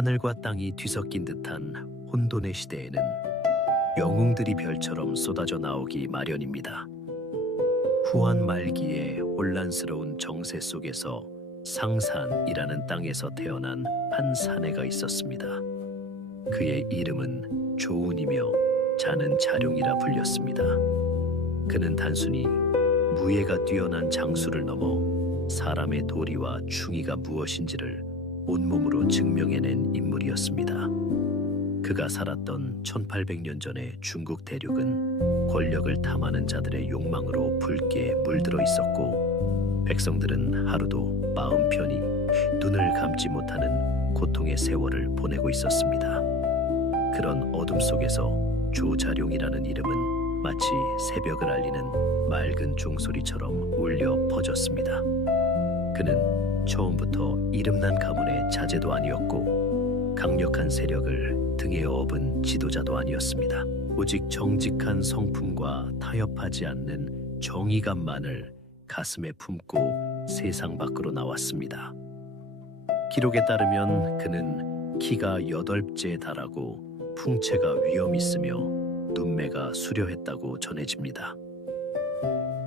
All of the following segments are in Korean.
하늘과 땅이 뒤섞인 듯한 혼돈의 시대에는 영웅들이 별처럼 쏟아져 나오기 마련입니다. 후한 말기의 혼란스러운 정세 속에서 상산이라는 땅에서 태어난 한 사내가 있었습니다. 그의 이름은 조운이며 자는 자룡이라 불렸습니다. 그는 단순히 무예가 뛰어난 장수를 넘어 사람의 도리와 충의가 무엇인지를 온몸으로 증명해낸 인물이었습니다. 그가 살았던 1800년 전의 중국 대륙은 권력을 탐하는 자들의 욕망으로 붉게 물들어 있었고, 백성들은 하루도 마음 편히 눈을 감지 못하는 고통의 세월을 보내고 있었습니다. 그런 어둠 속에서 조자룡이라는 이름은 마치 새벽을 알리는 맑은 종소리처럼 울려 퍼졌습니다. 그는 처음부터 이름난 가문의 자제도 아니었고, 강력한 세력을 등에 업은 지도자도 아니었습니다. 오직 정직한 성품과 타협하지 않는 정의감만을 가슴에 품고 세상 밖으로 나왔습니다. 기록에 따르면 그는 키가 8째에 달하고 풍채가 위엄 있으며 눈매가 수려했다고 전해집니다.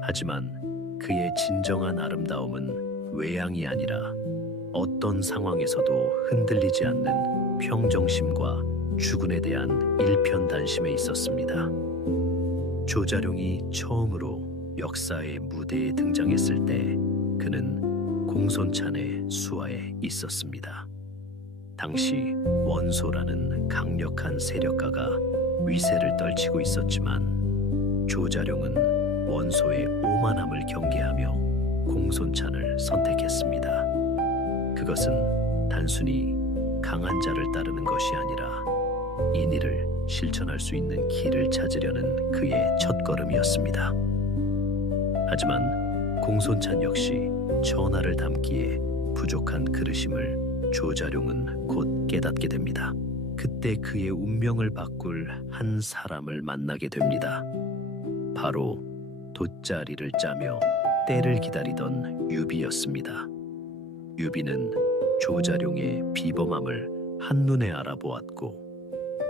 하지만 그의 진정한 아름다움은 외양이 아니라 어떤 상황에서도 흔들리지 않는 평정심과 주군에 대한 일편단심에 있었습니다. 조자룡이 처음으로 역사의 무대에 등장했을 때 그는 공손찬의 수하에 있었습니다. 당시 원소라는 강력한 세력가가 위세를 떨치고 있었지만 조자룡은 원소의 오만함을 경계하며 공손찬을 선택했습니다. 그것은 단순히 강한 자를 따르는 것이 아니라 인의를 실천할 수 있는 길을 찾으려는 그의 첫걸음이었습니다. 하지만 공손찬 역시 천하를 담기에 부족한 그릇임을 조자룡은 곧 깨닫게 됩니다. 그때 그의 운명을 바꿀 한 사람을 만나게 됩니다. 바로 돗자리를 짜며 때를 기다리던 유비였습니다. 유비는 조자룡의 비범함을 한눈에 알아보았고,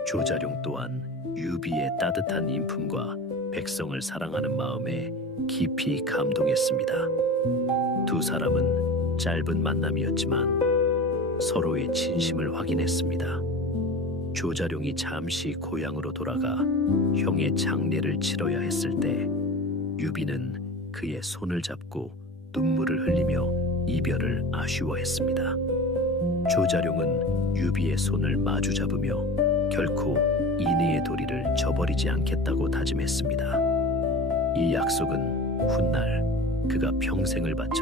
조자룡 또한 유비의 따뜻한 인품과 백성을 사랑하는 마음에 깊이 감동했습니다. 두 사람은 짧은 만남이었지만 서로의 진심을 확인했습니다. 조자룡이 잠시 고향으로 돌아가 형의 장례를 치러야 했을 때 유비는 그의 손을 잡고 눈물을 흘리며 이별을 아쉬워했습니다. 조자룡은 유비의 손을 마주 잡으며 결코 인의의 도리를 저버리지 않겠다고 다짐했습니다. 이 약속은 훗날 그가 평생을 바쳐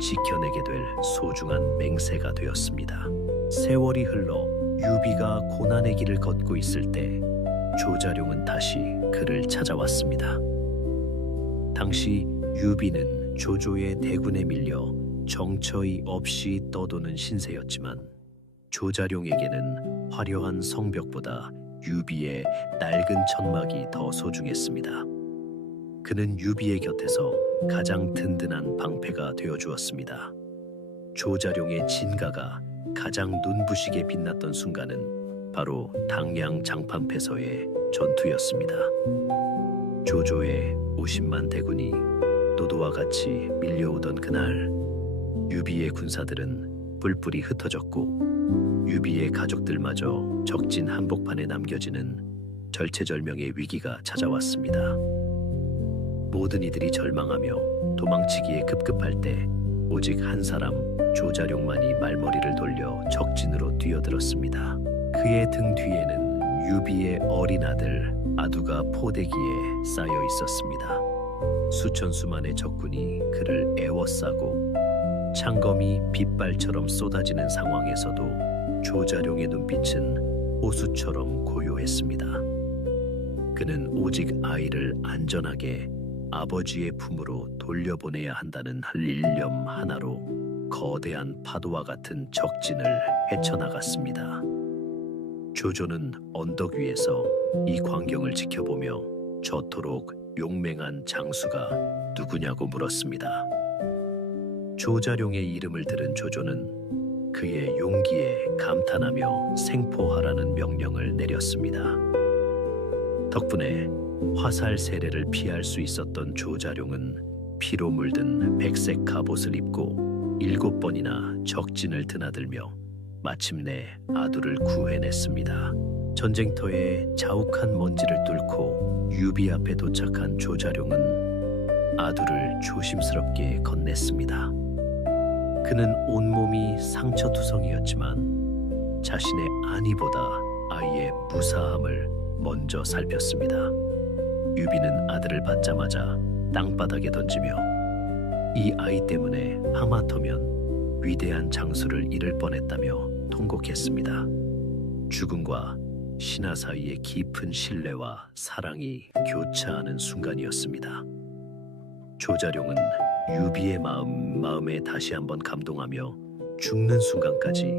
지켜내게 될 소중한 맹세가 되었습니다. 세월이 흘러 유비가 고난의 길을 걷고 있을 때 조자룡은 다시 그를 찾아왔습니다. 당시 유비는 조조의 대군에 밀려 정처이 없이 떠도는 신세였지만 조자룡에게는 화려한 성벽보다 유비의 낡은 천막이 더 소중했습니다. 그는 유비의 곁에서 가장 든든한 방패가 되어주었습니다. 조자룡의 진가가 가장 눈부시게 빛났던 순간은 바로 당양 장판패서의 전투였습니다. 조조의 50만 대군이 노도와 같이 밀려오던 그날, 유비의 군사들은 뿔뿔이 흩어졌고 유비의 가족들마저 적진 한복판에 남겨지는 절체절명의 위기가 찾아왔습니다. 모든 이들이 절망하며 도망치기에 급급할 때 오직 한 사람 조자룡만이 말머리를 돌려 적진으로 뛰어들었습니다. 그의 등 뒤에는 유비의 어린 아들 아두가 포대기에 쌓여 있었습니다. 수천 수만의 적군이 그를 에워싸고 창검이 빗발처럼 쏟아지는 상황에서도 조자룡의 눈빛은 호수처럼 고요했습니다. 그는 오직 아이를 안전하게 아버지의 품으로 돌려보내야 한다는 일념 하나로 거대한 파도와 같은 적진을 헤쳐나갔습니다. 조조는 언덕 위에서 이 광경을 지켜보며 저토록 용맹한 장수가 누구냐고 물었습니다. 조자룡의 이름을 들은 조조는 그의 용기에 감탄하며 생포하라는 명령을 내렸습니다. 덕분에 화살 세례를 피할 수 있었던 조자룡은 피로 물든 백색 갑옷을 입고 7번이나 적진을 드나들며 마침내 아두를 구해냈습니다. 전쟁터에 자욱한 먼지를 뚫고 유비 앞에 도착한 조자룡은 아두를 조심스럽게 건넸습니다. 그는 온몸이 상처투성이었지만 자신의 안위보다 아이의 무사함을 먼저 살폈습니다. 유비는 아들을 받자마자 땅바닥에 던지며 이 아이 때문에 하마터면 위대한 장수를 잃을 뻔했다며 통곡했습니다. 죽음과 신하 사이의 깊은 신뢰와 사랑이 교차하는 순간이었습니다. 조자룡은 유비의 마음에 다시 한번 감동하며 죽는 순간까지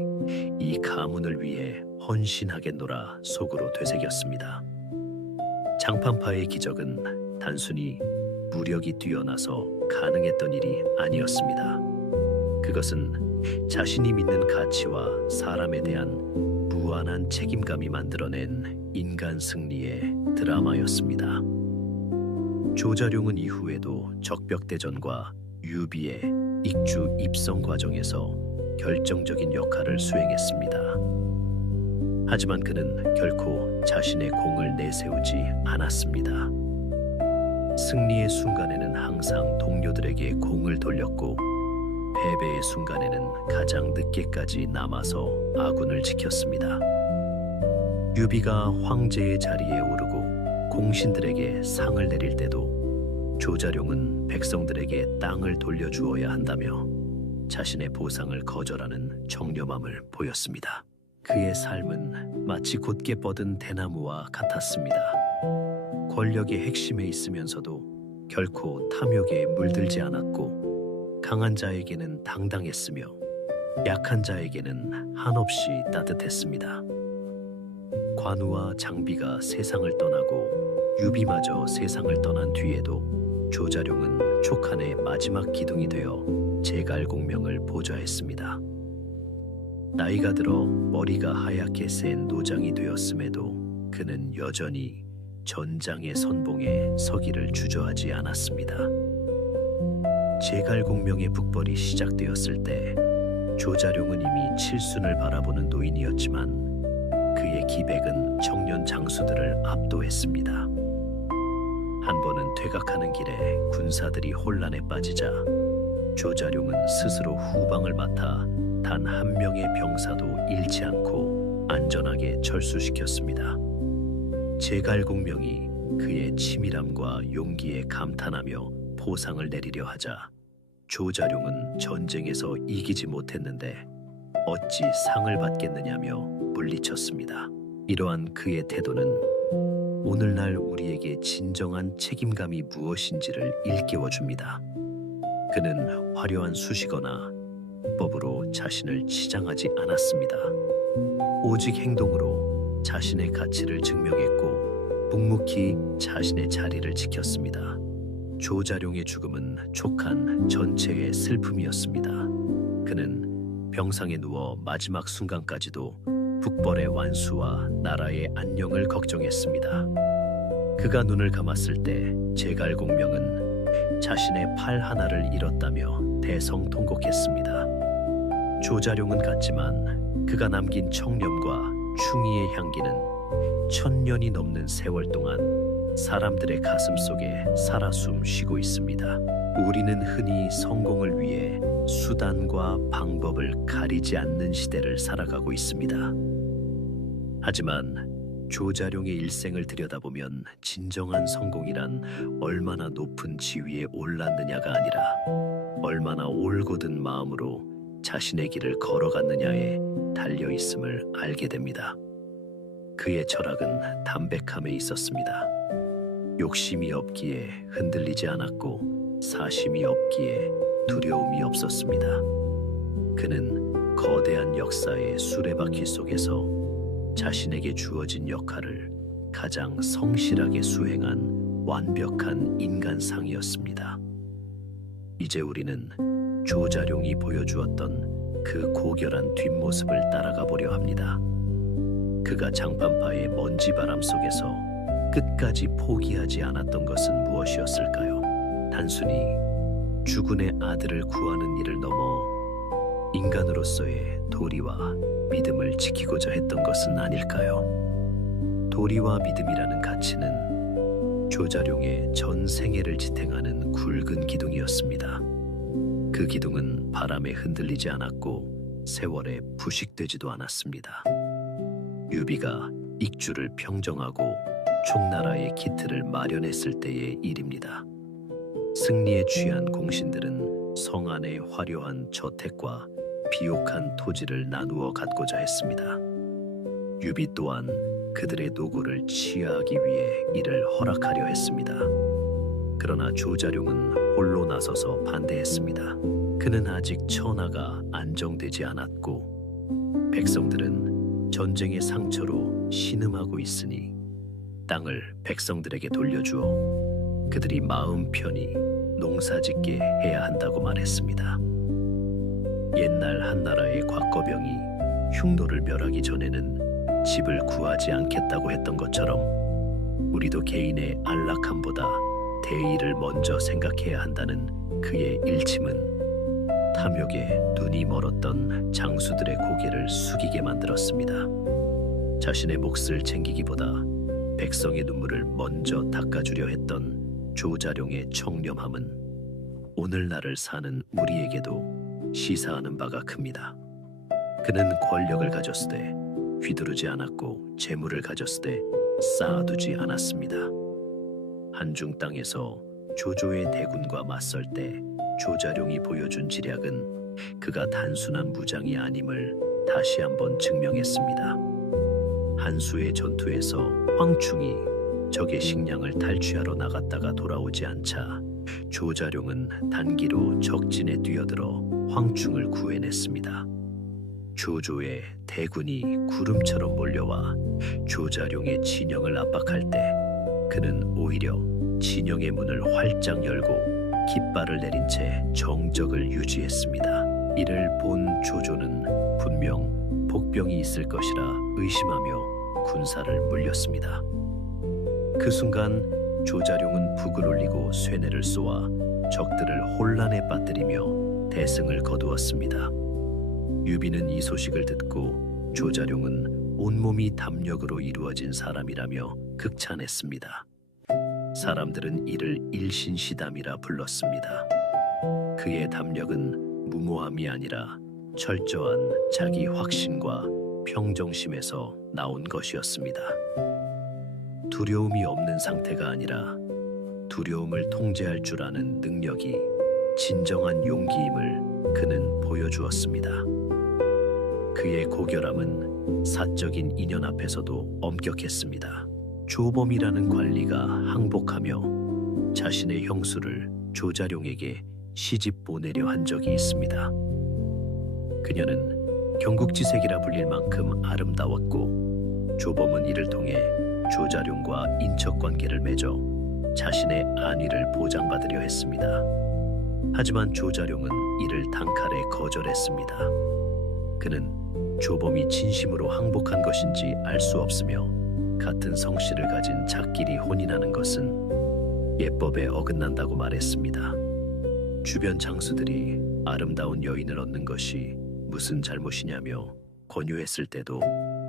이 가문을 위해 헌신하겠노라 속으로 되새겼습니다. 장판파의 기적은 단순히 무력이 뛰어나서 가능했던 일이 아니었습니다. 그것은 자신이 믿는 가치와 사람에 대한 무한한 책임감이 만들어낸 인간 승리의 드라마였습니다. 조자룡은 이후에도 적벽대전과 유비의 익주 입성 과정에서 결정적인 역할을 수행했습니다. 하지만 그는 결코 자신의 공을 내세우지 않았습니다. 승리의 순간에는 항상 동료들에게 공을 돌렸고 패배의 순간에는 가장 늦게까지 남아서 아군을 지켰습니다. 유비가 황제의 자리에 오르고 공신들에게 상을 내릴 때도 조자룡은 백성들에게 땅을 돌려주어야 한다며 자신의 보상을 거절하는 정념함을 보였습니다. 그의 삶은 마치 곧게 뻗은 대나무와 같았습니다. 권력의 핵심에 있으면서도 결코 탐욕에 물들지 않았고 강한 자에게는 당당했으며 약한 자에게는 한없이 따뜻했습니다. 관우와 장비가 세상을 떠나고 유비마저 세상을 떠난 뒤에도 조자룡은 촉한의 마지막 기둥이 되어 제갈공명을 보좌했습니다. 나이가 들어 머리가 하얗게 센 노장이 되었음에도 그는 여전히 전장의 선봉에 서기를 주저하지 않았습니다. 제갈공명의 북벌이 시작되었을 때 조자룡은 이미 칠순을 바라보는 노인이었지만 그의 기백은 청년 장수들을 압도했습니다. 한 번은 퇴각하는 길에 군사들이 혼란에 빠지자 조자룡은 스스로 후방을 맡아 단 한 명의 병사도 잃지 않고 안전하게 철수시켰습니다. 제갈공명이 그의 치밀함과 용기에 감탄하며 보상을 내리려 하자 조자룡은 전쟁에서 이기지 못했는데 어찌 상을 받겠느냐며 물리쳤습니다. 이러한 그의 태도는 오늘날 우리에게 진정한 책임감이 무엇인지를 일깨워줍니다. 그는 화려한 수식어나 법으로 자신을 치장하지 않았습니다. 오직 행동으로 자신의 가치를 증명했고 묵묵히 자신의 자리를 지켰습니다. 조자룡의 죽음은 촉한 전체의 슬픔이었습니다. 그는 병상에 누워 마지막 순간까지도 북벌의 완수와 나라의 안녕을 걱정했습니다. 그가 눈을 감았을 때 제갈공명은 자신의 팔 하나를 잃었다며 대성통곡했습니다. 조자룡은 갔지만 그가 남긴 청렴과 충의의 향기는 1000년이 넘는 세월 동안 사람들의 가슴 속에 살아 숨쉬고 있습니다. 우리는 흔히 성공을 위해 수단과 방법을 가리지 않는 시대를 살아가고 있습니다. 하지만 조자룡의 일생을 들여다보면 진정한 성공이란 얼마나 높은 지위에 올랐느냐가 아니라 얼마나 올곧은 마음으로 자신의 길을 걸어갔느냐에 달려 있음을 알게 됩니다. 그의 철학은 담백함에 있었습니다. 욕심이 없기에 흔들리지 않았고 사심이 없기에 두려움이 없었습니다. 그는 거대한 역사의 수레바퀴 속에서 자신에게 주어진 역할을 가장 성실하게 수행한 완벽한 인간상이었습니다. 이제 우리는 조자룡이 보여주었던 그 고결한 뒷모습을 따라가 보려 합니다. 그가 장판파의 먼지바람 속에서 끝까지 포기하지 않았던 것은 무엇이었을까요? 단순히 주군의 아들을 구하는 일을 넘어 인간으로서의 도리와 믿음을 지키고자 했던 것은 아닐까요? 도리와 믿음이라는 가치는 조자룡의 전 생애를 지탱하는 굵은 기둥이었습니다. 그 기둥은 바람에 흔들리지 않았고 세월에 부식되지도 않았습니다. 유비가 익주를 평정하고 총나라의 기틀을 마련했을 때의 일입니다. 승리에 취한 공신들은 성안의 화려한 저택과 비옥한 토지를 나누어 갖고자 했습니다. 유비 또한 그들의 노고를 치하하기 위해 이를 허락하려 했습니다. 그러나 조자룡은 홀로 나서서 반대했습니다. 그는 아직 천하가 안정되지 않았고 백성들은 전쟁의 상처로 신음하고 있으니 땅을 백성들에게 돌려주어 그들이 마음 편히 농사짓게 해야 한다고 말했습니다. 옛날 한나라의 곽거병이 흉노를 멸하기 전에는 집을 구하지 않겠다고 했던 것처럼 우리도 개인의 안락함보다 대의를 먼저 생각해야 한다는 그의 일침은 탐욕에 눈이 멀었던 장수들의 고개를 숙이게 만들었습니다. 자신의 몫을 챙기기보다 백성의 눈물을 먼저 닦아주려 했던 조자룡의 청렴함은 오늘날을 사는 우리에게도 시사하는 바가 큽니다. 그는 권력을 가졌을 때 휘두르지 않았고 재물을 가졌을 때 쌓아두지 않았습니다. 한중 땅에서 조조의 대군과 맞설 때 조자룡이 보여준 지략은 그가 단순한 무장이 아님을 다시 한번 증명했습니다. 한수의 전투에서 황충이 적의 식량을 탈취하러 나갔다가 돌아오지 않자 조자룡은 단기로 적진에 뛰어들어 황충을 구해냈습니다. 조조의 대군이 구름처럼 몰려와 조자룡의 진영을 압박할 때 그는 오히려 진영의 문을 활짝 열고 깃발을 내린 채 정적을 유지했습니다. 이를 본 조조는 분명 복병이 있을 것이라 의심하며 군사를 물렸습니다. 그 순간 조자룡은 북을 올리고 쇠뇌를 쏘아 적들을 혼란에 빠뜨리며 대승을 거두었습니다. 유비는 이 소식을 듣고 조자룡은 온몸이 담력으로 이루어진 사람이라며 극찬했습니다. 사람들은 이를 일신시담이라 불렀습니다. 그의 담력은 무모함이 아니라 철저한 자기 확신과 평정심에서 나온 것이었습니다. 두려움이 없는 상태가 아니라 두려움을 통제할 줄 아는 능력이 진정한 용기임을 그는 보여주었습니다. 그의 고결함은 사적인 인연 앞에서도 엄격했습니다. 조범이라는 관리가 항복하며 자신의 형수를 조자룡에게 시집 보내려 한 적이 있습니다. 그녀는 경국지색이라 불릴 만큼 아름다웠고 조범은 이를 통해 조자룡과 인척관계를 맺어 자신의 안위를 보장받으려 했습니다. 하지만 조자룡은 이를 단칼에 거절했습니다. 그는 조범이 진심으로 항복한 것인지 알 수 없으며 같은 성씨를 가진 자끼리 혼인하는 것은 예법에 어긋난다고 말했습니다. 주변 장수들이 아름다운 여인을 얻는 것이 무슨 잘못이냐며 권유했을 때도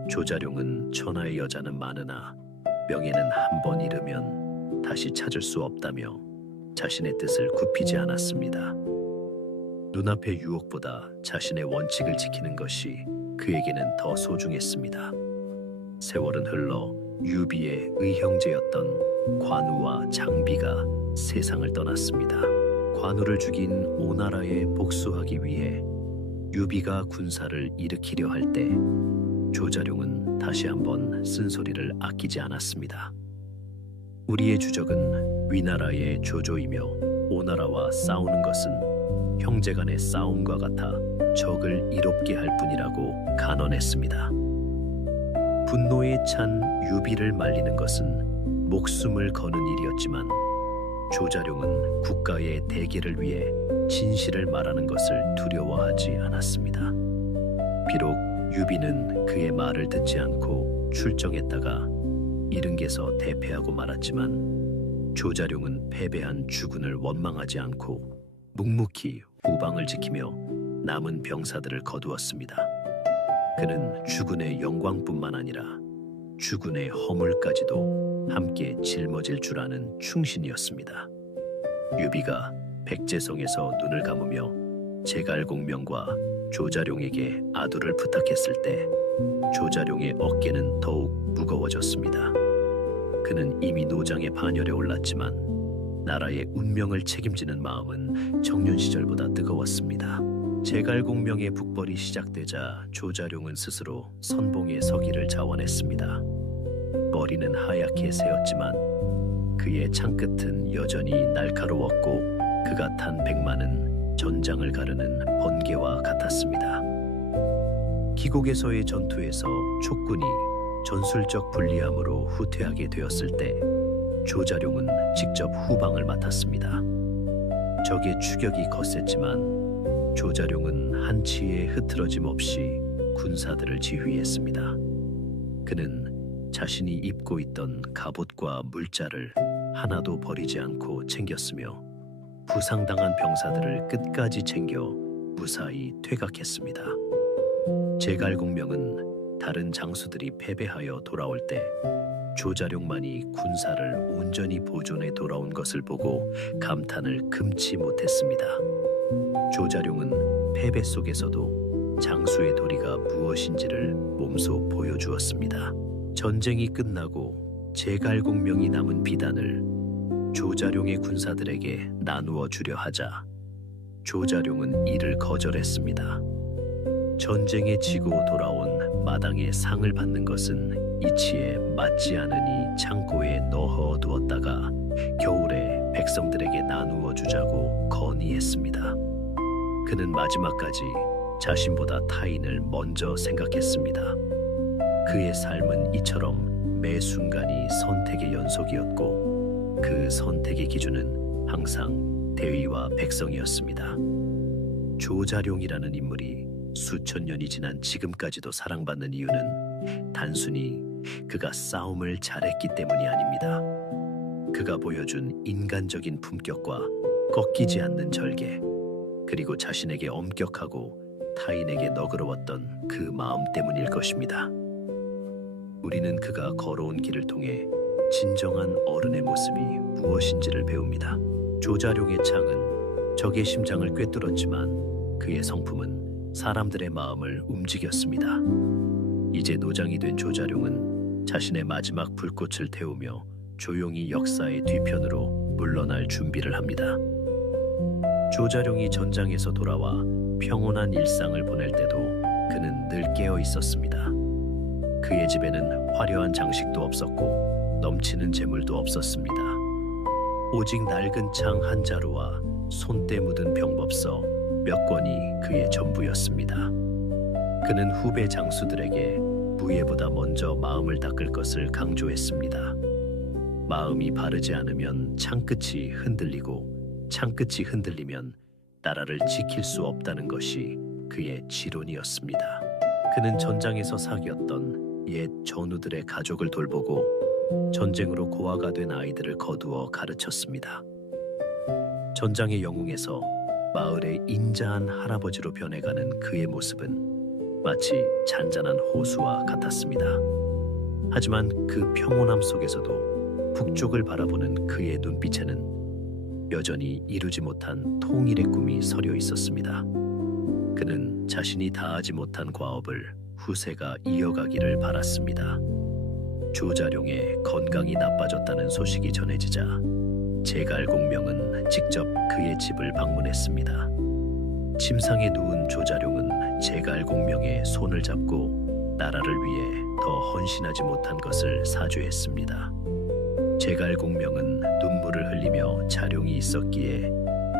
조자룡은 천하의 여자는 많으나 명예는 한 번 잃으면 다시 찾을 수 없다며 자신의 뜻을 굽히지 않았습니다. 눈앞의 유혹보다 자신의 원칙을 지키는 것이 그에게는 더 소중했습니다. 세월은 흘러 유비의 의형제였던 관우와 장비가 세상을 떠났습니다. 관우를 죽인 오나라에 복수하기 위해 유비가 군사를 일으키려 할 때 조자룡은 다시 한번 쓴소리를 아끼지 않았습니다. 우리의 주적은 위나라의 조조이며 오나라와 싸우는 것은 형제간의 싸움과 같아 적을 이롭게 할 뿐이라고 간언했습니다. 분노에 찬 유비를 말리는 것은 목숨을 거는 일이었지만 조자룡은 국가의 대계를 위해 진실을 말하는 것을 두려워하지 않았습니다. 비록 유비는 그의 말을 듣지 않고 출정했다가 이릉에서 대패하고 말았지만 조자룡은 패배한 주군을 원망하지 않고 묵묵히 후방을 지키며 남은 병사들을 거두었습니다. 그는 주군의 영광뿐만 아니라 주군의 허물까지도 함께 짊어질 줄 아는 충신이었습니다. 유비가 백제성에서 눈을 감으며 제갈공명과 조자룡에게 아두를 부탁했을 때 조자룡의 어깨는 더욱 무거워졌습니다. 그는 이미 노장의 반열에 올랐지만 나라의 운명을 책임지는 마음은 청년 시절보다 뜨거웠습니다. 제갈공명의 북벌이 시작되자 조자룡은 스스로 선봉에 서기를 자원했습니다. 머리는 하얗게 새었지만 그의 창끝은 여전히 날카로웠고 그가 탄 백마는 전장을 가르는 번개와 같았습니다. 기곡에서의 전투에서 촉군이 전술적 불리함으로 후퇴하게 되었을 때 조자룡은 직접 후방을 맡았습니다. 적의 추격이 거셌지만 조자룡은 한치의 흐트러짐 없이 군사들을 지휘했습니다. 그는 자신이 입고 있던 갑옷과 물자를 하나도 버리지 않고 챙겼으며 부상당한 병사들을 끝까지 챙겨 무사히 퇴각했습니다. 제갈공명은 다른 장수들이 패배하여 돌아올 때 조자룡만이 군사를 온전히 보존해 돌아온 것을 보고 감탄을 금치 못했습니다. 조자룡은 패배 속에서도 장수의 도리가 무엇인지를 몸소 보여주었습니다. 전쟁이 끝나고 제갈공명이 남은 비단을 조자룡의 군사들에게 나누어 주려 하자 조자룡은 이를 거절했습니다. 전쟁에 지고 돌아온 마당에 상을 받는 것은 이치에 맞지 않으니 창고에 넣어 두었다가 겨울에 백성들에게 나누어 주자고 건의했습니다. 그는 마지막까지 자신보다 타인을 먼저 생각했습니다. 그의 삶은 이처럼 매 순간이 선택의 연속이었고 그 선택의 기준은 항상 대의와 백성이었습니다. 조자룡이라는 인물이 수천 년이 지난 지금까지도 사랑받는 이유는 단순히 그가 싸움을 잘했기 때문이 아닙니다. 그가 보여준 인간적인 품격과 꺾이지 않는 절개, 그리고 자신에게 엄격하고 타인에게 너그러웠던 그 마음 때문일 것입니다. 우리는 그가 걸어온 길을 통해 진정한 어른의 모습이 무엇인지를 배웁니다. 조자룡의 창은 적의 심장을 꿰뚫었지만 그의 성품은 사람들의 마음을 움직였습니다. 이제 노장이 된 조자룡은 자신의 마지막 불꽃을 태우며 조용히 역사의 뒤편으로 물러날 준비를 합니다. 조자룡이 전장에서 돌아와 평온한 일상을 보낼 때도 그는 늘 깨어 있었습니다. 그의 집에는 화려한 장식도 없었고 넘치는 재물도 없었습니다. 오직 낡은 창 한 자루와 손때 묻은 병법서 몇 권이 그의 전부였습니다. 그는 후배 장수들에게 무예보다 먼저 마음을 닦을 것을 강조했습니다. 마음이 바르지 않으면 창끝이 흔들리고 창끝이 흔들리면 나라를 지킬 수 없다는 것이 그의 지론이었습니다. 그는 전장에서 사귀었던 옛 전우들의 가족을 돌보고 전쟁으로 고아가 된 아이들을 거두어 가르쳤습니다. 전장의 영웅에서 마을의 인자한 할아버지로 변해가는 그의 모습은 마치 잔잔한 호수와 같았습니다. 하지만 그 평온함 속에서도 북쪽을 바라보는 그의 눈빛에는 여전히 이루지 못한 통일의 꿈이 서려 있었습니다. 그는 자신이 다하지 못한 과업을 후세가 이어가기를 바랐습니다. 조자룡의 건강이 나빠졌다는 소식이 전해지자 제갈공명은 직접 그의 집을 방문했습니다. 침상에 누운 조자룡은 제갈공명의 손을 잡고 나라를 위해 더 헌신하지 못한 것을 사죄했습니다. 제갈공명은 눈물을 흘리며 자룡이 있었기에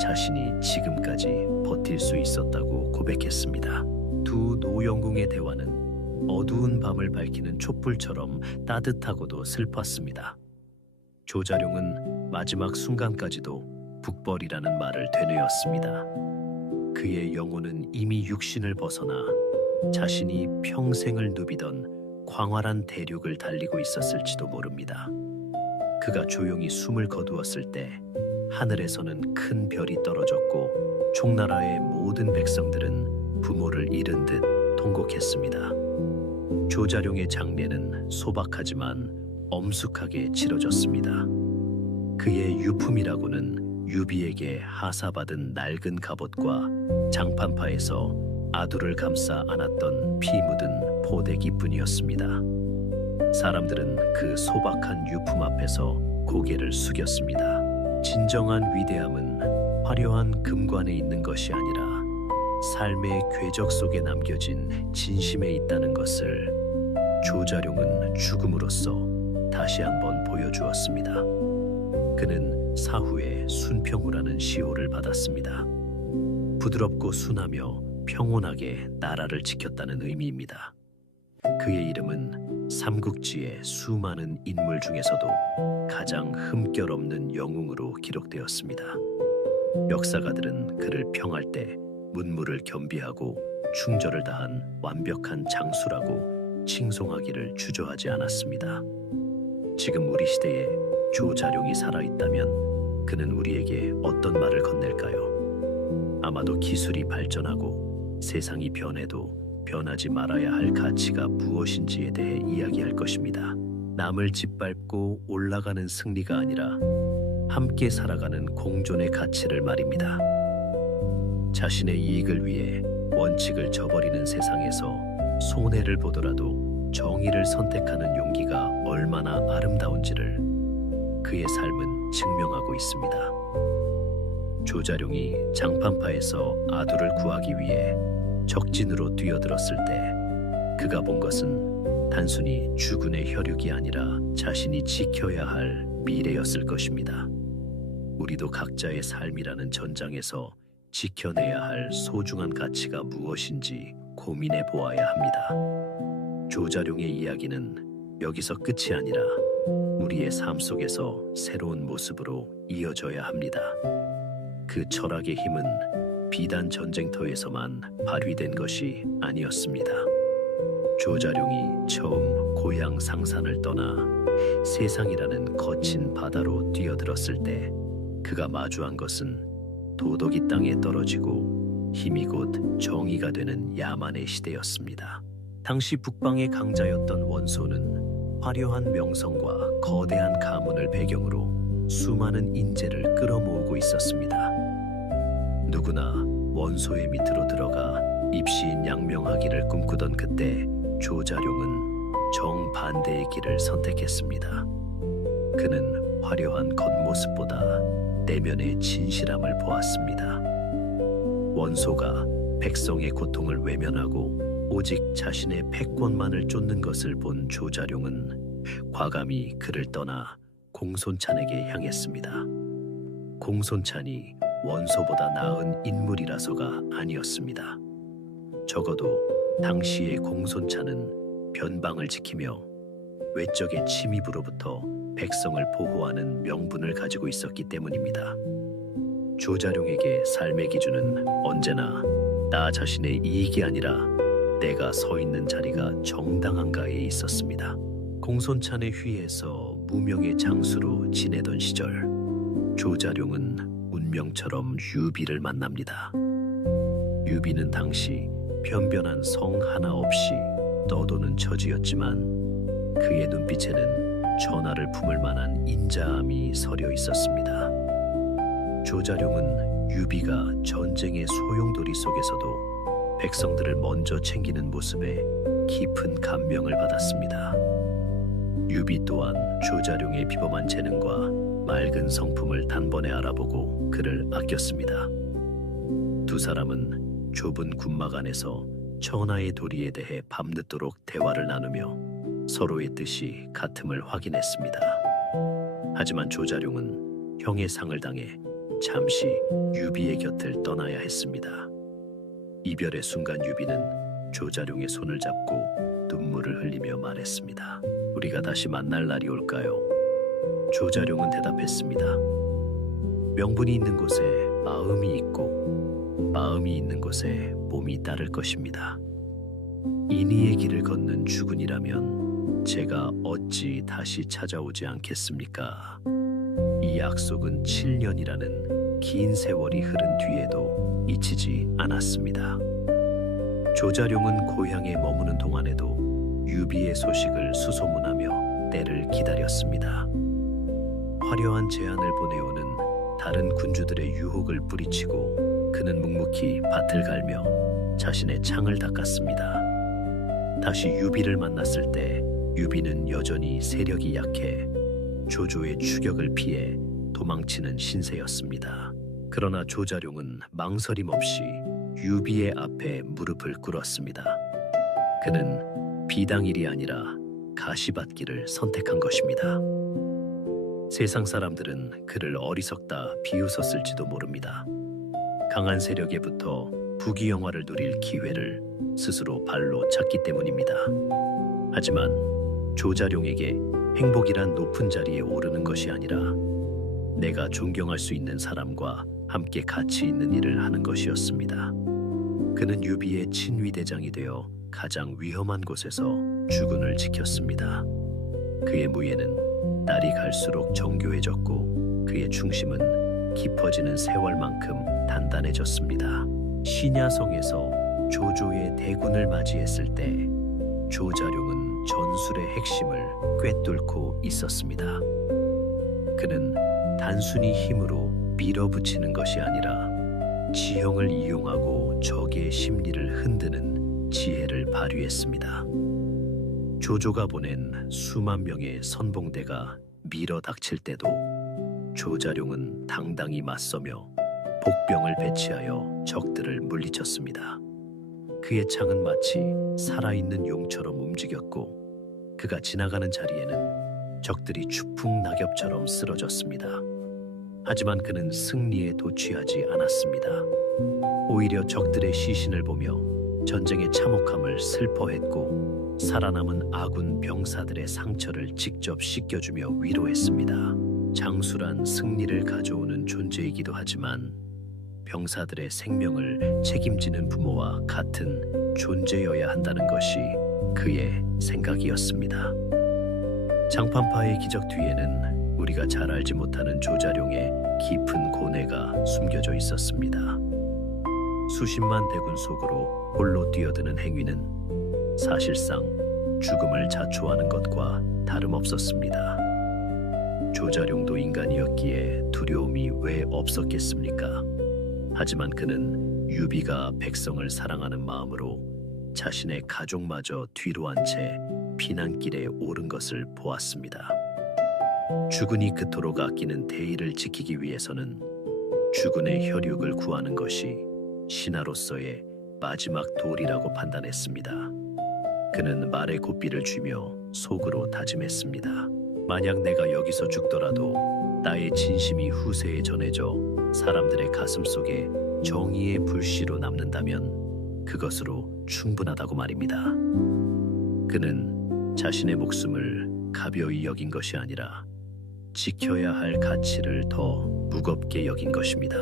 자신이 지금까지 버틸 수 있었다고 고백했습니다. 두 노영궁의 대화는 어두운 밤을 밝히는 촛불처럼 따뜻하고도 슬펐습니다. 조자룡은 마지막 순간까지도 북벌이라는 말을 되뇌었습니다. 그의 영혼은 이미 육신을 벗어나 자신이 평생을 누비던 광활한 대륙을 달리고 있었을지도 모릅니다. 그가 조용히 숨을 거두었을 때 하늘에서는 큰 별이 떨어졌고 총나라의 모든 백성들은 부모를 잃은 듯 통곡했습니다. 조자룡의 장례는 소박하지만 엄숙하게 치러졌습니다. 그의 유품이라고는 유비에게 하사받은 낡은 갑옷과 장판파에서 아두를 감싸 안았던 피 묻은 포대기뿐이었습니다. 사람들은 그 소박한 유품 앞에서 고개를 숙였습니다. 진정한 위대함은 화려한 금관에 있는 것이 아니라 삶의 궤적 속에 남겨진 진심에 있다는 것을 조자룡은 죽음으로써 다시 한번 보여주었습니다. 그는 사후에 순평후라는 시호를 받았습니다. 부드럽고 순하며 평온하게 나라를 지켰다는 의미입니다. 그의 이름은 삼국지의 수많은 인물 중에서도 가장 흠결 없는 영웅으로 기록되었습니다. 역사가들은 그를 평할 때 문무를 겸비하고 충절을 다한 완벽한 장수라고 칭송하기를 주저하지 않았습니다. 지금 우리 시대에 조자룡이 살아있다면 그는 우리에게 어떤 말을 건넬까요? 아마도 기술이 발전하고 세상이 변해도 변하지 말아야 할 가치가 무엇인지에 대해 이야기할 것입니다. 남을 짓밟고 올라가는 승리가 아니라 함께 살아가는 공존의 가치를 말입니다. 자신의 이익을 위해 원칙을 저버리는 세상에서 손해를 보더라도 정의를 선택하는 용기가 얼마나 아름다운지를 그의 삶은 증명하고 있습니다. 조자룡이 장판파에서 아두를 구하기 위해 적진으로 뛰어들었을 때 그가 본 것은 단순히 주군의 혈육이 아니라 자신이 지켜야 할 미래였을 것입니다. 우리도 각자의 삶이라는 전장에서 지켜내야 할 소중한 가치가 무엇인지 고민해 보아야 합니다. 조자룡의 이야기는 여기서 끝이 아니라 우리의 삶 속에서 새로운 모습으로 이어져야 합니다. 그 철학의 힘은 비단 전쟁터에서만 발휘된 것이 아니었습니다. 조자룡이 처음 고향 상산을 떠나 세상이라는 거친 바다로 뛰어들었을 때 그가 마주한 것은 도덕이 땅에 떨어지고 힘이 곧 정의가 되는 야만의 시대였습니다. 당시 북방의 강자였던 원소는 화려한 명성과 거대한 가문을 배경으로 수많은 인재를 끌어모으고 있었습니다. 누구나 원소의 밑으로 들어가 입시양명하기를 꿈꾸던 그때 조자룡은 정반대의 길을 선택했습니다. 그는 화려한 겉모습보다 내면의 진실함을 보았습니다. 원소가 백성의 고통을 외면하고 오직 자신의 패권만을 쫓는 것을 본 조자룡은 과감히 그를 떠나 공손찬에게 향했습니다. 공손찬이 원소보다 나은 인물이라서가 아니었습니다. 적어도 당시의 공손찬은 변방을 지키며 외적의 침입으로부터 백성을 보호하는 명분을 가지고 있었기 때문입니다. 조자룡에게 삶의 기준은 언제나 나 자신의 이익이 아니라 내가 서 있는 자리가 정당한가에 있었습니다. 공손찬의 휘에서 무명의 장수로 지내던 시절 조자룡은 운명처럼 유비를 만납니다. 유비는 당시 변변한 성 하나 없이 떠도는 처지였지만 그의 눈빛에는 전하를 품을 만한 인자함이 서려 있었습니다. 조자룡은 유비가 전쟁의 소용돌이 속에서도 백성들을 먼저 챙기는 모습에 깊은 감명을 받았습니다. 유비 또한 조자룡의 비범한 재능과 맑은 성품을 단번에 알아보고 그를 아꼈습니다. 두 사람은 좁은 군막 안에서 천하의 도리에 대해 밤늦도록 대화를 나누며 서로의 뜻이 같음을 확인했습니다. 하지만 조자룡은 형의 상을 당해 잠시 유비의 곁을 떠나야 했습니다. 이별의 순간 유비는 조자룡의 손을 잡고 눈물을 흘리며 말했습니다. 우리가 다시 만날 날이 올까요? 조자룡은 대답했습니다. 명분이 있는 곳에 마음이 있고 마음이 있는 곳에 몸이 따를 것입니다. 인의의 길을 걷는 주군이라면 제가 어찌 다시 찾아오지 않겠습니까? 이 약속은 7년이라는 긴 세월이 흐른 뒤에도 잊히지 않았습니다. 조자룡은 고향에 머무는 동안에도 유비의 소식을 수소문하며 때를 기다렸습니다. 화려한 제안을 보내오는 다른 군주들의 유혹을 뿌리치고 그는 묵묵히 밭을 갈며 자신의 창을 닦았습니다. 다시 유비를 만났을 때 유비는 여전히 세력이 약해 조조의 추격을 피해 도망치는 신세였습니다. 그러나 조자룡은 망설임 없이 유비의 앞에 무릎을 꿇었습니다. 그는 비당일이 아니라 가시받기를 선택한 것입니다. 세상 사람들은 그를 어리석다 비웃었을지도 모릅니다. 강한 세력에 붙어 부귀영화를 누릴 기회를 스스로 발로 찼기 때문입니다. 하지만 조자룡에게 행복이란 높은 자리에 오르는 것이 아니라 내가 존경할 수 있는 사람과 함께 가치 있는 일을 하는 것이었습니다. 그는 유비의 친위대장이 되어 가장 위험한 곳에서 주군을 지켰습니다. 그의 무예는 날이 갈수록 정교해졌고 그의 중심은 깊어지는 세월만큼 단단해졌습니다. 신야성에서 조조의 대군을 맞이했을 때 조자룡은 전술의 핵심을 꿰뚫고 있었습니다. 그는 단순히 힘으로 밀어붙이는 것이 아니라 지형을 이용하고 적의 심리를 흔드는 지혜를 발휘했습니다. 조조가 보낸 수만 명의 선봉대가 밀어 닥칠 때도 조자룡은 당당히 맞서며 복병을 배치하여 적들을 물리쳤습니다. 그의 창은 마치 살아있는 용처럼 움직였고 그가 지나가는 자리에는 적들이 추풍 낙엽처럼 쓰러졌습니다. 하지만 그는 승리에 도취하지 않았습니다. 오히려 적들의 시신을 보며 전쟁의 참혹함을 슬퍼했고 살아남은 아군 병사들의 상처를 직접 씻겨주며 위로했습니다. 장수란 승리를 가져오는 존재이기도 하지만 병사들의 생명을 책임지는 부모와 같은 존재여야 한다는 것이 그의 생각이었습니다. 장판파의 기적 뒤에는 우리가 잘 알지 못하는 조자룡의 깊은 고뇌가 숨겨져 있었습니다. 수십만 대군 속으로 홀로 뛰어드는 행위는 사실상 죽음을 자초하는 것과 다름없었습니다. 조자룡도 인간이었기에 두려움이 왜 없었겠습니까? 하지만 그는 유비가 백성을 사랑하는 마음으로 자신의 가족마저 뒤로 한 채 피난길에 오른 것을 보았습니다. 주군이 그토록 아끼는 대의를 지키기 위해서는 주군의 혈육을 구하는 것이 신하로서의 마지막 도리라고 판단했습니다. 그는 말에 고삐를 쥐며 속으로 다짐했습니다. 만약 내가 여기서 죽더라도 나의 진심이 후세에 전해져 사람들의 가슴 속에 정의의 불씨로 남는다면 그것으로 충분하다고 말입니다. 그는 자신의 목숨을 가벼이 여긴 것이 아니라 지켜야 할 가치를 더 무겁게 여긴 것입니다.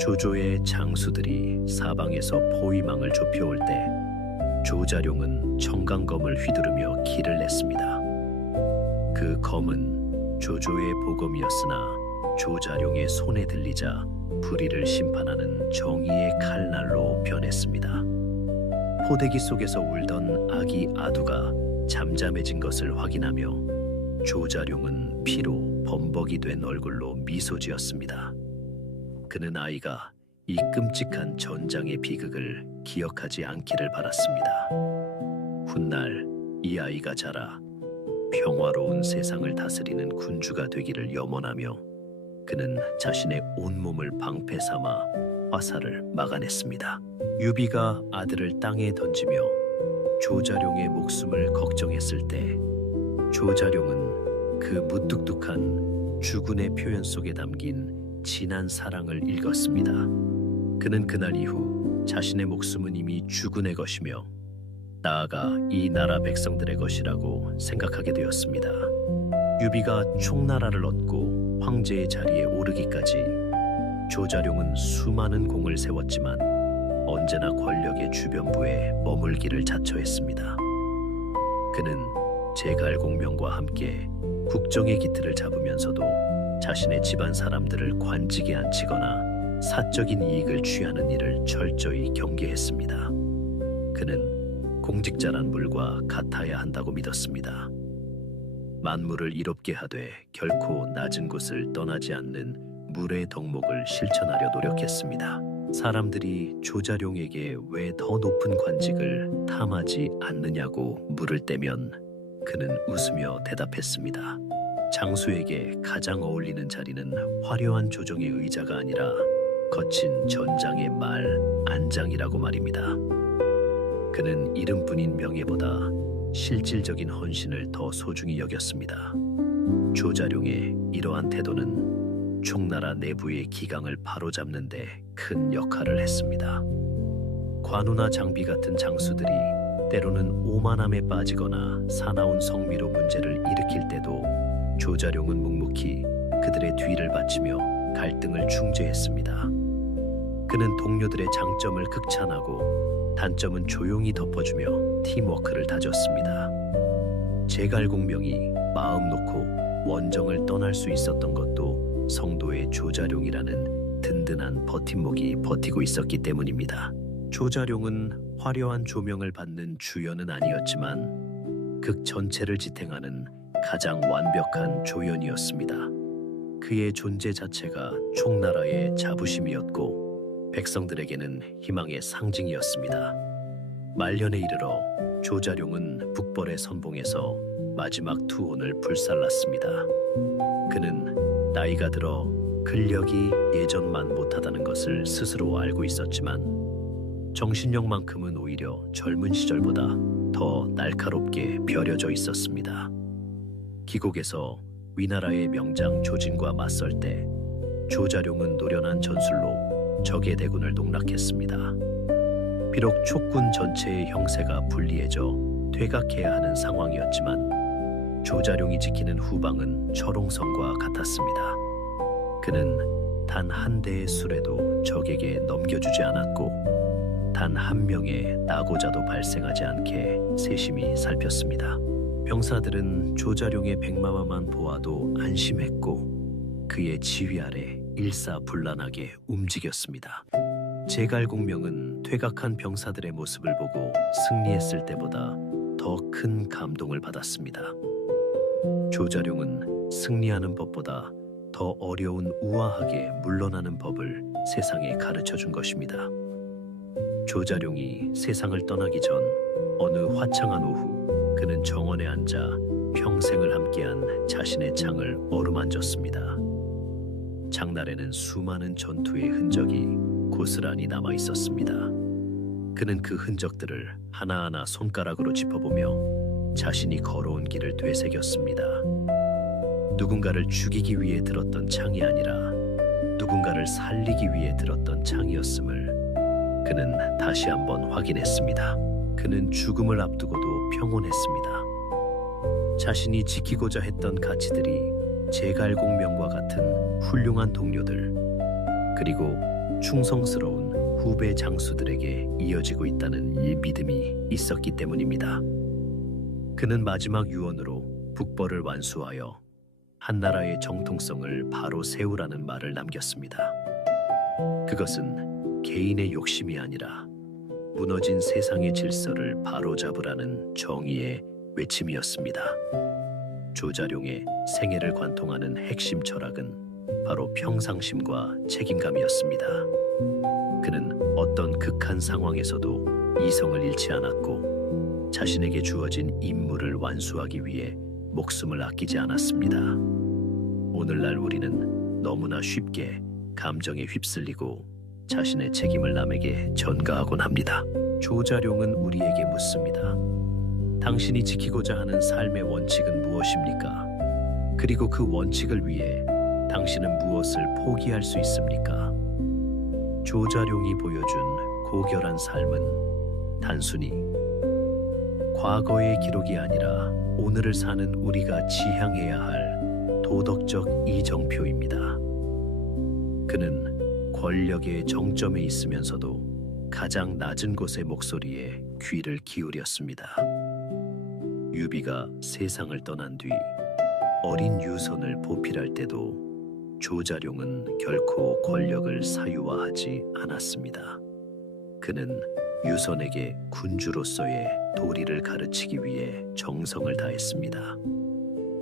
조조의 장수들이 사방에서 포위망을 좁혀올 때 조자룡은 청강검을 휘두르며 길을 냈습니다. 그 검은 조조의 보검이었으나 조자룡의 손에 들리자 불의를 심판하는 정의의 칼날로 변했습니다. 포대기 속에서 울던 아기 아두가 잠잠해진 것을 확인하며 조자룡은 피로 범벅이 된 얼굴로 미소 지었습니다. 그는 아이가 이 끔찍한 전장의 비극을 기억하지 않기를 바랐습니다. 훗날 이 아이가 자라 평화로운 세상을 다스리는 군주가 되기를 염원하며 그는 자신의 온몸을 방패 삼아 화살을 막아냈습니다. 유비가 아들을 땅에 던지며 조자룡의 목숨을 걱정했을 때 조자룡은 그 무뚝뚝한 주군의 표현 속에 담긴 진한 사랑을 읽었습니다. 그는 그날 이후 자신의 목숨은 이미 주군의 것이며 나아가 이 나라 백성들의 것이라고 생각하게 되었습니다. 유비가 총나라를 얻고 황제의 자리에 오르기까지 조자룡은 수많은 공을 세웠지만 언제나 권력의 주변부에 머물기를 자처했습니다. 그는 제갈공명과 함께 국정의 기틀을 잡으면서도 자신의 집안 사람들을 관직에 앉히거나 사적인 이익을 취하는 일을 철저히 경계했습니다. 그는 공직자란 물과 같아야 한다고 믿었습니다. 만물을 이롭게 하되 결코 낮은 곳을 떠나지 않는 물의 덕목을 실천하려 노력했습니다. 사람들이 조자룡에게 왜 더 높은 관직을 탐하지 않느냐고 물을 때면 그는 웃으며 대답했습니다. 장수에게 가장 어울리는 자리는 화려한 조정의 의자가 아니라 거친 전장의 말 안장이라고 말입니다. 그는 이름뿐인 명예보다 실질적인 헌신을 더 소중히 여겼습니다. 조자룡의 이러한 태도는 총나라 내부의 기강을 바로잡는 데 큰 역할을 했습니다. 관우나 장비 같은 장수들이 때로는 오만함에 빠지거나 사나운 성미로 문제를 일으킬 때도 조자룡은 묵묵히 그들의 뒤를 바치며 갈등을 중재했습니다. 그는 동료들의 장점을 극찬하고 단점은 조용히 덮어주며 팀워크를 다졌습니다. 제갈공명이 마음 놓고 원정을 떠날 수 있었던 것도 성도의 조자룡이라는 든든한 버팀목이 버티고 있었기 때문입니다. 조자룡은 화려한 조명을 받는 주연은 아니었지만 극 전체를 지탱하는 가장 완벽한 조연이었습니다. 그의 존재 자체가 총나라의 자부심이었고 백성들에게는 희망의 상징이었습니다. 말년에 이르러 조자룡은 북벌의 선봉에서 마지막 투혼을 불살랐습니다. 그는 나이가 들어 근력이 예전만 못하다는 것을 스스로 알고 있었지만 정신력만큼은 오히려 젊은 시절보다 더 날카롭게 벼려져 있었습니다. 기곡에서 위나라의 명장 조진과 맞설 때 조자룡은 노련한 전술로 적의 대군을 농락했습니다. 비록 촉군 전체의 형세가 불리해져 퇴각해야 하는 상황이었지만 조자룡이 지키는 후방은 철옹성과 같았습니다. 그는 단 한 대의 수레도 적에게 넘겨주지 않았고 단 한 명의 낙오자도 발생하지 않게 세심히 살폈습니다. 병사들은 조자룡의 백마마만 보아도 안심했고 그의 지휘 아래 일사불란하게 움직였습니다. 제갈공명은 퇴각한 병사들의 모습을 보고 승리했을 때보다 더 큰 감동을 받았습니다. 조자룡은 승리하는 법보다 더 어려운 우아하게 물러나는 법을 세상에 가르쳐 준 것입니다. 조자룡이 세상을 떠나기 전 어느 화창한 오후 그는 정원에 앉아 평생을 함께한 자신의 창을 어루만졌습니다. 장날에는 수많은 전투의 흔적이 고스란히 남아 있었습니다. 그는 그 흔적들을 하나하나 손가락으로 짚어보며 자신이 걸어온 길을 되새겼습니다. 누군가를 죽이기 위해 들었던 창이 아니라 누군가를 살리기 위해 들었던 창이었음을 그는 다시 한번 확인했습니다. 그는 죽음을 앞두고도 평온했습니다. 자신이 지키고자 했던 가치들이 제갈공명과 같은 훌륭한 동료들 그리고 충성스러운 후배 장수들에게 이어지고 있다는 이 믿음이 있었기 때문입니다. 그는 마지막 유언으로 북벌을 완수하여 한나라의 정통성을 바로 세우라는 말을 남겼습니다. 그것은 개인의 욕심이 아니라 무너진 세상의 질서를 바로잡으라는 정의의 외침이었습니다. 조자룡의 생애를 관통하는 핵심 철학은 바로 평상심과 책임감이었습니다. 그는 어떤 극한 상황에서도 이성을 잃지 않았고 자신에게 주어진 임무를 완수하기 위해 목숨을 아끼지 않았습니다. 오늘날 우리는 너무나 쉽게 감정에 휩쓸리고 자신의 책임을 남에게 전가하곤 합니다. 조자룡은 우리에게 묻습니다. 당신이 지키고자 하는 삶의 원칙은 무엇입니까? 그리고 그 원칙을 위해 당신은 무엇을 포기할 수 있습니까? 조자룡이 보여준 고결한 삶은 단순히 과거의 기록이 아니라 오늘을 사는 우리가 지향해야 할 도덕적 이정표입니다. 그는 권력의 정점에 있으면서도 가장 낮은 곳의 목소리에 귀를 기울였습니다. 유비가 세상을 떠난 뒤 어린 유선을 보필할 때도 조자룡은 결코 권력을 사유화하지 않았습니다. 그는 유선에게 군주로서의 도리를 가르치기 위해 정성을 다했습니다.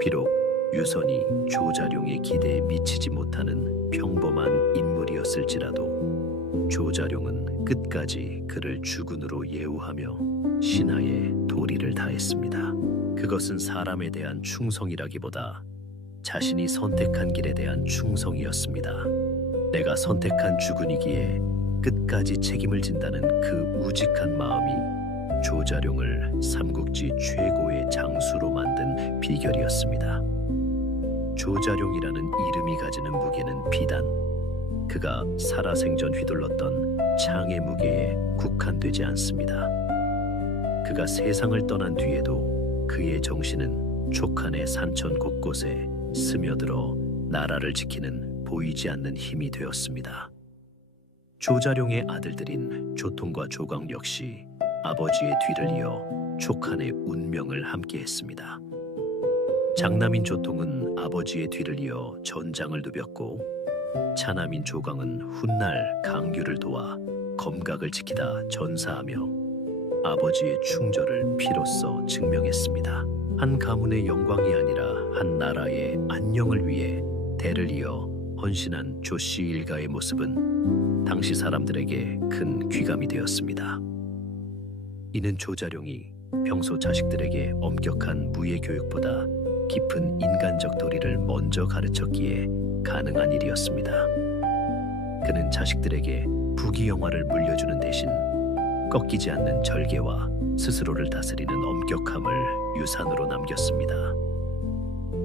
비록 유선이 조자룡의 기대에 미치지 못하는 평범한 인물이었을지라도 조자룡은 끝까지 그를 주군으로 예우하며 신하의 도리를 다했습니다. 그것은 사람에 대한 충성이라기보다 자신이 선택한 길에 대한 충성이었습니다. 내가 선택한 주군이기에 끝까지 책임을 진다는 그 우직한 마음이 조자룡을 삼국지 최고의 장수로 만든 비결이었습니다. 조자룡이라는 이름이 가지는 무게는 비단 그가 살아생전 휘둘렀던 창의 무게에 국한되지 않습니다. 그가 세상을 떠난 뒤에도 그의 정신은 촉한의 산천 곳곳에 스며들어 나라를 지키는 보이지 않는 힘이 되었습니다. 조자룡의 아들들인 조통과 조광 역시 아버지의 뒤를 이어 촉한의 운명을 함께했습니다. 장남인 조통은 아버지의 뒤를 이어 전장을 누볐고 차남인 조광은 훗날 강규를 도와 검각을 지키다 전사하며 아버지의 충절을 피로써 증명했습니다. 한 가문의 영광이 아니라 한 나라의 안녕을 위해 대를 이어 헌신한 조씨 일가의 모습은 당시 사람들에게 큰 귀감이 되었습니다. 이는 조자룡이 평소 자식들에게 엄격한 무예 교육보다 깊은 인간적 도리를 먼저 가르쳤기에 가능한 일이었습니다. 그는 자식들에게 부귀영화를 물려주는 대신 꺾이지 않는 절개와 스스로를 다스리는 엄격함을 유산으로 남겼습니다.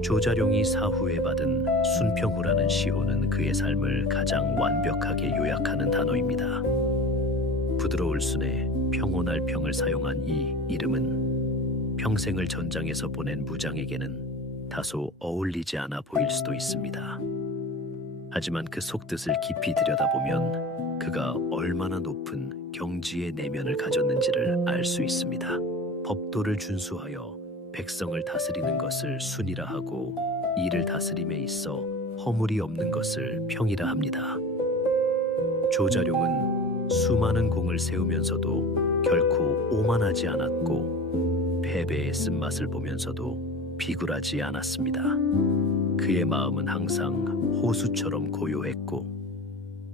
조자룡이 사후에 받은 순평후라는 시호는 그의 삶을 가장 완벽하게 요약하는 단어입니다. 부드러울 순에 평온할 평을 사용한 이 이름은 평생을 전장에서 보낸 무장에게는 다소 어울리지 않아 보일 수도 있습니다. 하지만 그 속뜻을 깊이 들여다보면 그가 얼마나 높은 경지의 내면을 가졌는지를 알 수 있습니다. 법도를 준수하여 백성을 다스리는 것을 순이라 하고 이를 다스림에 있어 허물이 없는 것을 평이라 합니다. 조자룡은 수많은 공을 세우면서도 결코 오만하지 않았고 패배의 쓴맛을 보면서도 비굴하지 않았습니다. 그의 마음은 항상 호수처럼 고요했고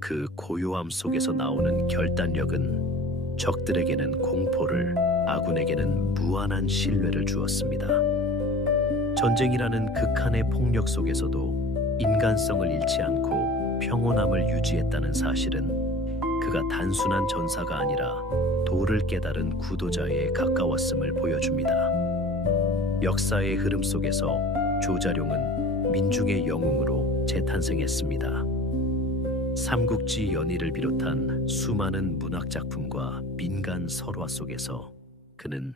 그 고요함 속에서 나오는 결단력은 적들에게는 공포를 아군에게는 무한한 신뢰를 주었습니다. 전쟁이라는 극한의 폭력 속에서도 인간성을 잃지 않고 평온함을 유지했다는 사실은 그가 단순한 전사가 아니라 도를 깨달은 구도자에 가까웠음을 보여줍니다. 역사의 흐름 속에서 조자룡은 민중의 영웅으로 재탄생했습니다. 삼국지 연의를 비롯한 수많은 문학작품과 민간 설화 속에서 그는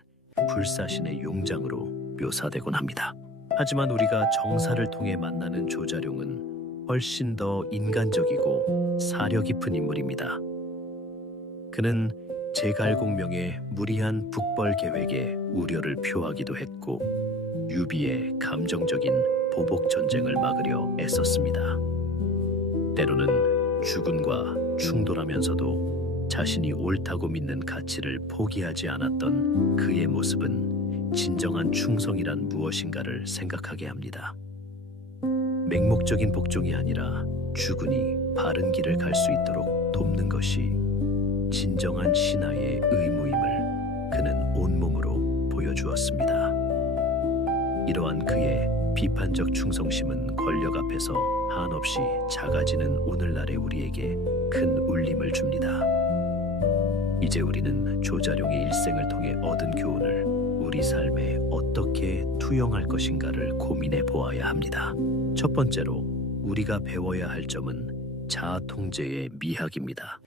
불사신의 용장으로 묘사되곤 합니다. 하지만 우리가 정사를 통해 만나는 조자룡은 훨씬 더 인간적이고 사려 깊은 인물입니다. 그는 제갈공명의 무리한 북벌 계획에 우려를 표하기도 했고 유비의 감정적인 보복 전쟁을 막으려 애썼습니다. 때로는 주군과 충돌하면서도 자신이 옳다고 믿는 가치를 포기하지 않았던 그의 모습은 진정한 충성이란 무엇인가를 생각하게 합니다. 맹목적인 복종이 아니라 주군이 바른 길을 갈 수 있도록 돕는 것이 진정한 신하의 의무임을 그는 온몸으로 보여주었습니다. 이러한 그의 비판적 충성심은 권력 앞에서 한없이 작아지는 오늘날의 우리에게 큰 울림을 줍니다. 이제 우리는 조자룡의 일생을 통해 얻은 교훈을 우리 삶에 어떻게 투영할 것인가를 고민해 보아야 합니다. 첫 번째로 우리가 배워야 할 점은 자아 통제의 미학입니다.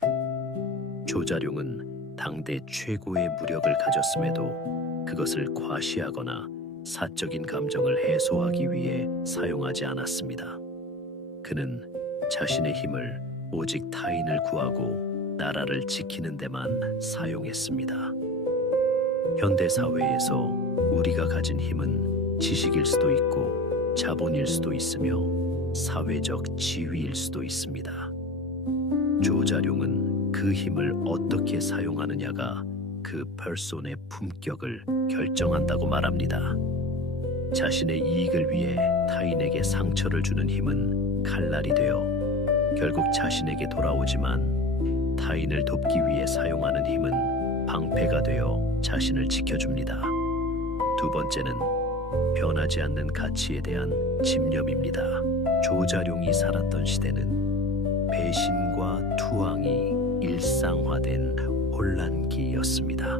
조자룡은 당대 최고의 무력을 가졌음에도 그것을 과시하거나 사적인 감정을 해소하기 위해 사용하지 않았습니다. 그는 자신의 힘을 오직 타인을 구하고 나라를 지키는 데만 사용했습니다. 현대 사회에서 우리가 가진 힘은 지식일 수도 있고 자본일 수도 있으며 사회적 지위일 수도 있습니다. 조자룡은 그 힘을 어떻게 사용하느냐가 그 퍼슨의 품격을 결정한다고 말합니다. 자신의 이익을 위해 타인에게 상처를 주는 힘은 칼날이 되어 결국 자신에게 돌아오지만, 타인을 돕기 위해 사용하는 힘은 방패가 되어 자신을 지켜줍니다. 두 번째는 변하지 않는 가치에 대한 집념입니다. 조자룡이 살았던 시대는 배신과 투항이 일상화된 혼란기였습니다.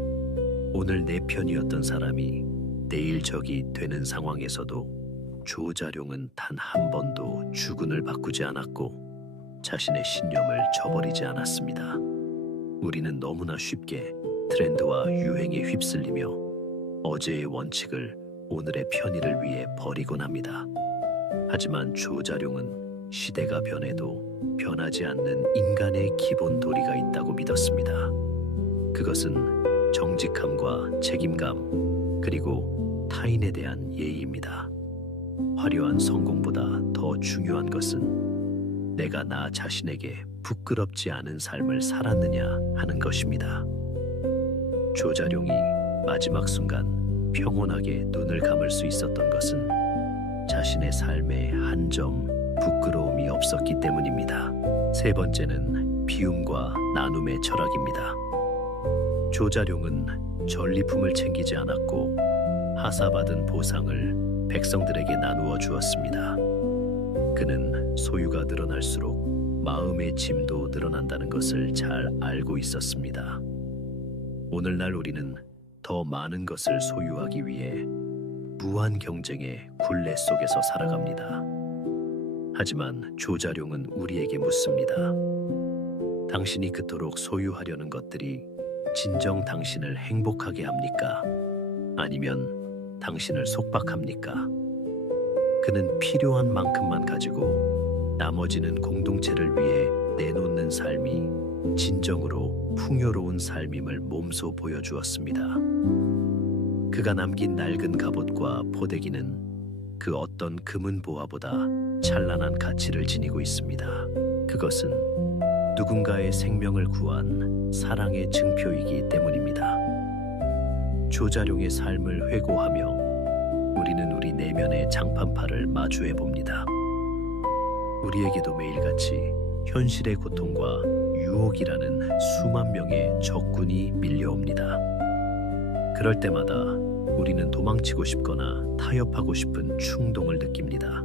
오늘 내 편이었던 사람이 내일 적이 되는 상황에서도 조자룡은 단 한 번도 주군을 바꾸지 않았고 자신의 신념을 저버리지 않았습니다. 우리는 너무나 쉽게 트렌드와 유행에 휩쓸리며 어제의 원칙을 오늘의 편의를 위해 버리곤 합니다. 하지만 조자룡은 시대가 변해도 변하지 않는 인간의 기본 도리가 있다고 믿었습니다. 그것은 정직함과 책임감, 그리고 타인에 대한 예의입니다. 화려한 성공보다 더 중요한 것은 내가 나 자신에게 부끄럽지 않은 삶을 살았느냐 하는 것입니다. 조자룡이 마지막 순간 평온하게 눈을 감을 수 있었던 것은 자신의 삶에 한 점 부끄러움이 없었기 때문입니다. 세 번째는 비움과 나눔의 철학입니다. 조자룡은 전리품을 챙기지 않았고 하사받은 보상을 백성들에게 나누어 주었습니다. 그는 소유가 늘어날수록 마음의 짐도 늘어난다는 것을 잘 알고 있었습니다. 오늘날 우리는 더 많은 것을 소유하기 위해 무한 경쟁의 굴레 속에서 살아갑니다. 하지만 조자룡은 우리에게 묻습니다. 당신이 그토록 소유하려는 것들이 진정 당신을 행복하게 합니까? 아니면 당신을 속박합니까? 그는 필요한 만큼만 가지고 나머지는 공동체를 위해 내놓는 삶이 진정으로 풍요로운 삶임을 몸소 보여주었습니다. 그가 남긴 낡은 갑옷과 포대기는 그 어떤 금은 보화보다 찬란한 가치를 지니고 있습니다. 그것은 누군가의 생명을 구한 사랑의 증표이기 때문입니다. 조자룡의 삶을 회고하며 우리는 우리 내면의 장판파를 마주해 봅니다. 우리에게도 매일같이 현실의 고통과 유혹이라는 수만 명의 적군이 밀려옵니다. 그럴 때마다 우리는 도망치고 싶거나 타협하고 싶은 충동을 느낍니다.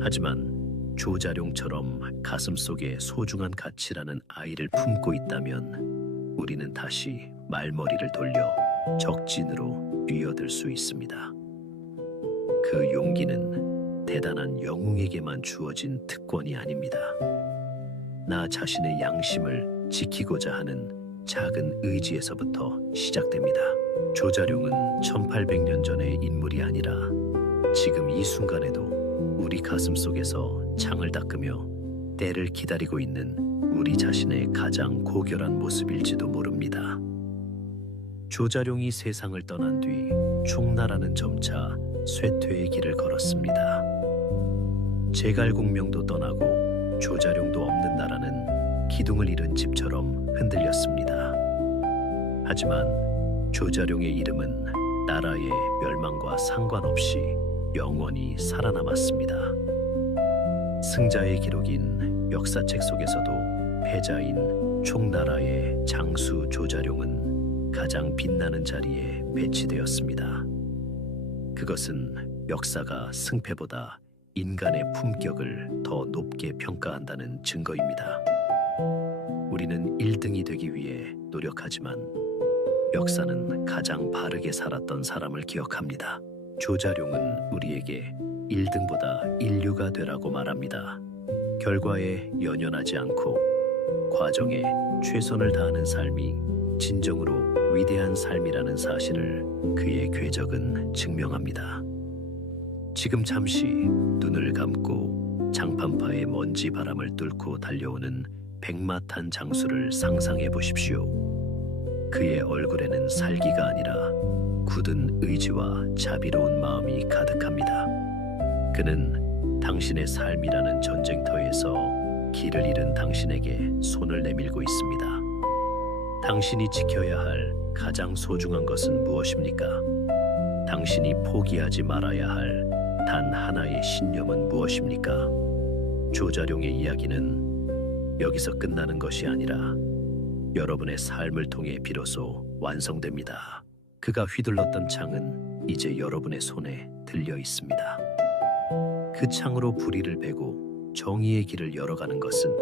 하지만 조자룡처럼 가슴속에 소중한 가치라는 아이를 품고 있다면 우리는 다시 말머리를 돌려 적진으로 뛰어들 수 있습니다. 그 용기는 대단한 영웅에게만 주어진 특권이 아닙니다. 나 자신의 양심을 지키고자 하는 작은 의지에서부터 시작됩니다. 조자룡은 1800년 전의 인물이 아니라 지금 이 순간에도 우리 가슴 속에서 창을 닦으며 때를 기다리고 있는 우리 자신의 가장 고결한 모습일지도 모릅니다. 조자룡이 세상을 떠난 뒤 총나라는 점차 쇠퇴의 길을 걸었습니다. 제갈공명도 떠나고 조자룡도 없는 나라는 기둥을 잃은 집처럼 흔들렸습니다. 하지만 조자룡의 이름은 나라의 멸망과 상관없이 영원히 살아남았습니다. 승자의 기록인 역사책 속에서도 패자인 총나라의 장수 조자룡은 가장 빛나는 자리에 배치되었습니다. 그것은 역사가 승패보다 인간의 품격을 더 높게 평가한다는 증거입니다. 우리는 1등이 되기 위해 노력하지만 역사는 가장 바르게 살았던 사람을 기억합니다. 조자룡은 우리에게 1등보다 인류가 되라고 말합니다. 결과에 연연하지 않고 과정에 최선을 다하는 삶이 진정으로 위대한 삶이라는 사실을 그의 궤적은 증명합니다. 지금 잠시 눈을 감고 장판파의 먼지 바람을 뚫고 달려오는 백마탄 장수를 상상해 보십시오. 그의 얼굴에는 살기가 아니라 굳은 의지와 자비로운 마음이 가득합니다. 그는 당신의 삶이라는 전쟁터에서 길을 잃은 당신에게 손을 내밀고 있습니다. 당신이 지켜야 할 가장 소중한 것은 무엇입니까? 당신이 포기하지 말아야 할 단 하나의 신념은 무엇입니까? 조자룡의 이야기는 여기서 끝나는 것이 아니라 여러분의 삶을 통해 비로소 완성됩니다. 그가 휘둘렀던 창은 이제 여러분의 손에 들려 있습니다. 그 창으로 불의를 베고 정의의 길을 열어가는 것은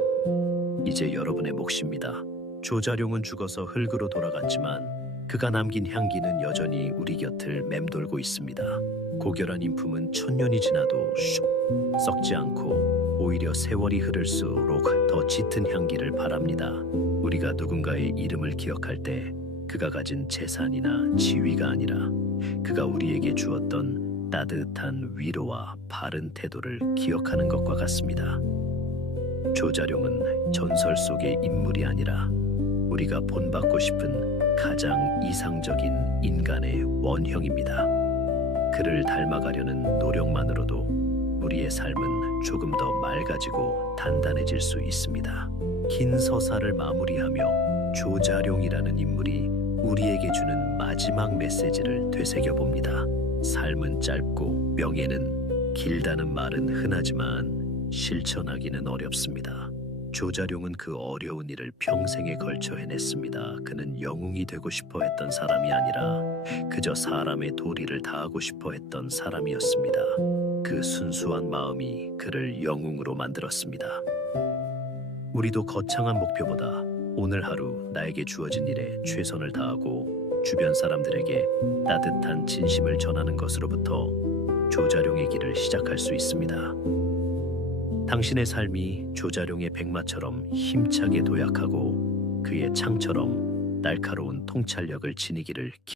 이제 여러분의 몫입니다. 조자룡은 죽어서 흙으로 돌아갔지만 그가 남긴 향기는 여전히 우리 곁을 맴돌고 있습니다. 고결한 인품은 천년이 지나도 썩지 않고 오히려 세월이 흐를수록 더 짙은 향기를 바랍니다. 우리가 누군가의 이름을 기억할 때 그가 가진 재산이나 지위가 아니라 그가 우리에게 주었던 따뜻한 위로와 바른 태도를 기억하는 것과 같습니다. 조자룡은 전설 속의 인물이 아니라 우리가 본받고 싶은 가장 이상적인 인간의 원형입니다. 그를 닮아가려는 노력만으로도 우리의 삶은 조금 더 맑아지고 단단해질 수 있습니다. 긴 서사를 마무리하며 조자룡이라는 인물이 우리에게 주는 마지막 메시지를 되새겨봅니다. 삶은 짧고 명예는 길다는 말은 흔하지만 실천하기는 어렵습니다. 조자룡은 그 어려운 일을 평생에 걸쳐 해냈습니다. 그는 영웅이 되고 싶어 했던 사람이 아니라 그저 사람의 도리를 다하고 싶어 했던 사람이었습니다. 그 순수한 마음이 그를 영웅으로 만들었습니다. 우리도 거창한 목표보다 오늘 하루 나에게 주어진 일에 최선을 다하고 주변 사람들에게 따뜻한 진심을 전하는 것으로부터 조자룡의 길을 시작할 수 있습니다. 당신의 삶이 조자룡의 백마처럼 힘차게 도약하고 그의 창처럼 날카로운 통찰력을 지니기를